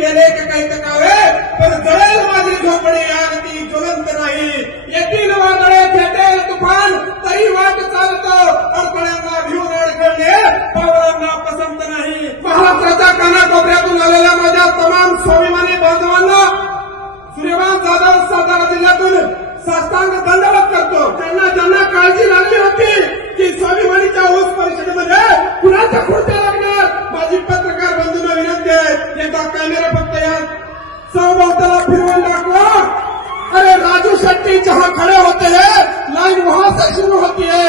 केले का काही टकावे, पण जळेल माझी झोपडी आरती ज्वलंत नाही. येतील वादळे भेटेल तुफान तरी वाट चालतो, अडथळ्यांना भिवून अडखळणे पावलांना पसंत नाही. महाराष्ट्राच्या कानाकोपऱ्यातून आलेल्या माझ्या तमाम स्वाभिमानी बांधवांना सूर्यकांत जाधव सातारा जिल्ह्यातून साष्टांग दंडवत करतो. ज्यांना काळजी लागली होती की स्वाभिमानीच्या ऊस परिषदेमध्ये कुणाच्या खुर्च्या लागणार, माझी पत्रकार बंधूंना विनंती आहे, एकदा कॅमेरा फक्त या सभोवताला फिरवून दाखवा. अरे राजू शेट्टी जहां खड़े होते हैं लाइन वहां से शुरू होती है.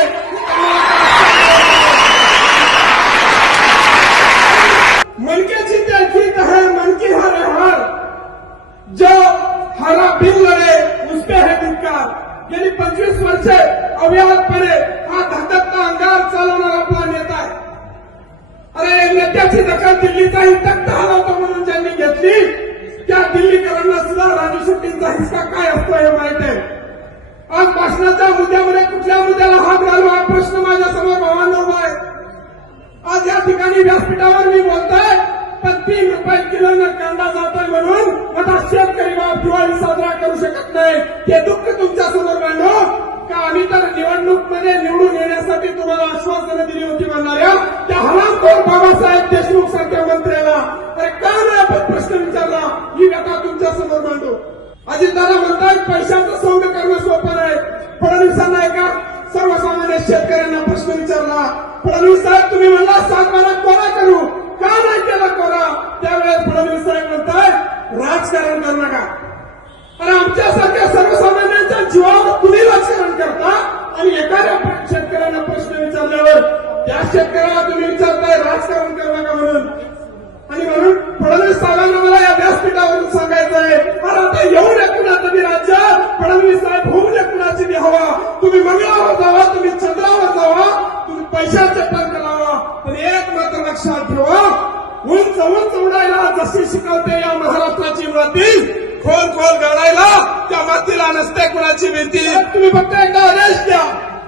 मन के जीते जीत है, मन की हारे हार. जो हारा बिन लढे उस पे है धिक्कार. गेली 25 वर्षे अव्याहतपणे हा धगधगता अंगार चालवणारा आपला नेता आहे. अरे नेत्याची दखल दिल्लीचाही तख्त हलवतो म्हणून ज्यांनी घेतली त्या दिल्लीकरांना सुद्धा राजू शेट्टींचा हिसका काय असतो हे माहित आहे. आज भाषणाच्या मुद्द्यामध्ये कुठल्या मुद्द्याला हात घालवा हा प्रश्न माझ्यासमोर भावांनो उभा आहे. आज या ठिकाणी व्यासपीठावर मी बोलतोय, पण 3 रुपये किलोनं कांदा जातोय म्हणून आता शेतकरी बाब दिवाळी साजरा करू शकत नाही. हे दुःख तुमच्या समोर मांडू का आम्ही तर निवडणूकमध्ये निवडून येण्यासाठी तुम्हाला आश्वासनं दिली होती म्हणणाऱ्या त्या हरामखोर बाबासाहेब देशमुख सारख्या मंत्र्याला अरे का नाही आपण प्रश्न विचारला, ही व्यथा तुमच्या समोर मांडू. अजितदादा म्हणतात पैशाचं सौंद करणं सोपं नाही. फडणवीसांना एका सर्वसामान्य शेतकऱ्यांना प्रश्न विचारला, फडणवीस साहेब तुम्ही म्हणला 7-12 कोरा करू, का नाही केला कोरा. त्यावेळेस फडणवीस साहेब म्हणतात राजकारण करू नका. अरे आमच्यासारख्या सर्वसामान्यांच्या जीवावर तुम्ही राजकारण करता आणि एखाद्या शेतकऱ्यांना प्रश्न विचारल्यावर त्या शेतकऱ्याला तुम्ही विचारताय राजकारण करू नका म्हणून. आणि म्हणून फडणवीस साहेबांना मला या व्यासपीठावरून सांगायचं आहे, अरे आता येऊ नये कुणाचं बी राज्य, फडणवीस साहेब होऊ नये कुणाची बी हवा. तुम्ही मंगळावर जावा, तुम्ही चंद्रावर जावा, तुम्ही पैशाचे टंक लावा, पण एक मात्र लक्षात ठेवा, उंच उंच उडायला जशी शिकवते या महाराष्ट्राची माती, खोल खोल गाडायला त्या मातीला नसते कुणाची भीती. तुम्ही फक्त एकदा आदेश द्या,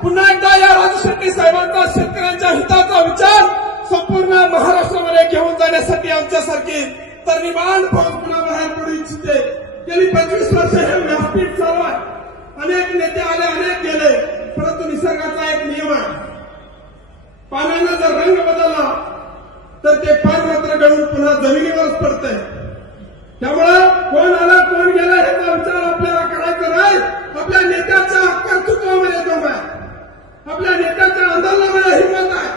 पुन्हा एकदा या राजू शेट्टी साहेबांचा शेतकऱ्यांच्या हिताचा विचार संपूर्ण महाराष्ट्रामध्ये घेऊन जाण्यासाठी आमच्यासारखी तरुणीबाण फौज पुन्हा बाहेर पडू इच्छिते. गेली 25 वर्ष हे व्यासपीठ चालू आहे. अनेक नेते आले, अनेक गेले, परंतु निसर्गाचा एक नियम आहे, पाण्यानं जर रंग बदलला तर ते पान मात्र गळून पुन्हा जमिनीवरच पडतंय. त्यामुळं कोण आलं कोण गेलं ह्याचा विचार आपल्याला करायचा नाही. आपल्या नेत्याच्या कर्तृत्वामध्ये दम आहे, आपल्या नेत्याच्या आंदोलनामध्ये हिंमत आहे.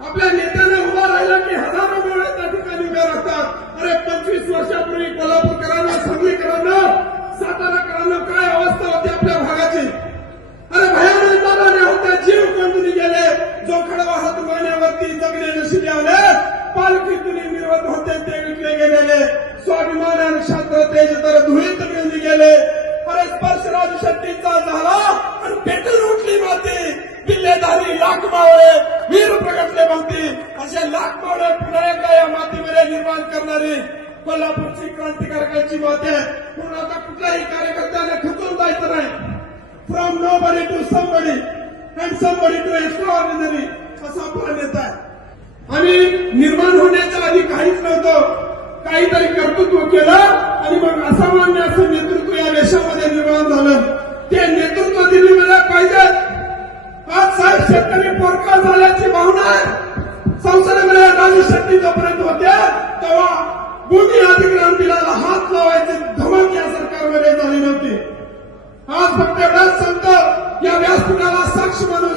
आपल्या नेत्याने उभा राहिला की हजारो मुळे त्या ठिकाणी उभे राहतात. अरे 25 वर्षापूर्वी कोल्हापूरकरांना, सांगलीकरांना, साताराकरांना काय अवस्था होती आपल्या भागाची. अरे भयानक दादाने होत्या, जीव कोंडून गेले, जो खडा वाहत मान्यावरती जगणे नशिबी आले, पालखीतून मिरवत होते ते विकले गेलेले, स्वाभिमान आणि शास्त्र तेज तर धुळीत मिळून गेले. अरे स्पर्श राजू शेट्टींचा झाला आणि पेटून उठली माती. किल्लेदारी लाख मावळे वीर प्रगटले भोवती, असे लाख मावळे पुन्हा एकदा या मातीमध्ये निर्माण करणारी कोल्हापूरची क्रांतिकारकांची माती आहे. म्हणून आता कुठल्याही कार्यकर्त्याने खचून जायचं नाही. From nobody to somebody and somebody to extraordinary असा आपला नेता आहे. आणि निर्माण होण्याच्या आधी काहीच नव्हतं, काहीतरी कर्तृत्व केलं आणि मग असामान्य असं नेतृत्व या देशामध्ये निर्माण झालं. ते नेतृत्व दिल्लीमध्ये पाहिजे. आज साहेब शेतकरी पोरका झाल्याची भावना आहे. संसदेमध्ये राजू शेट्टी जोपर्यंत होत्या तेव्हा भूमी अधिग्रहण बिलाला हात लावायची धमक या सरकारमध्ये झाली नव्हती. आज फक्त एवढाच सांगतो, या व्यासपीठाला साक्ष म्हणून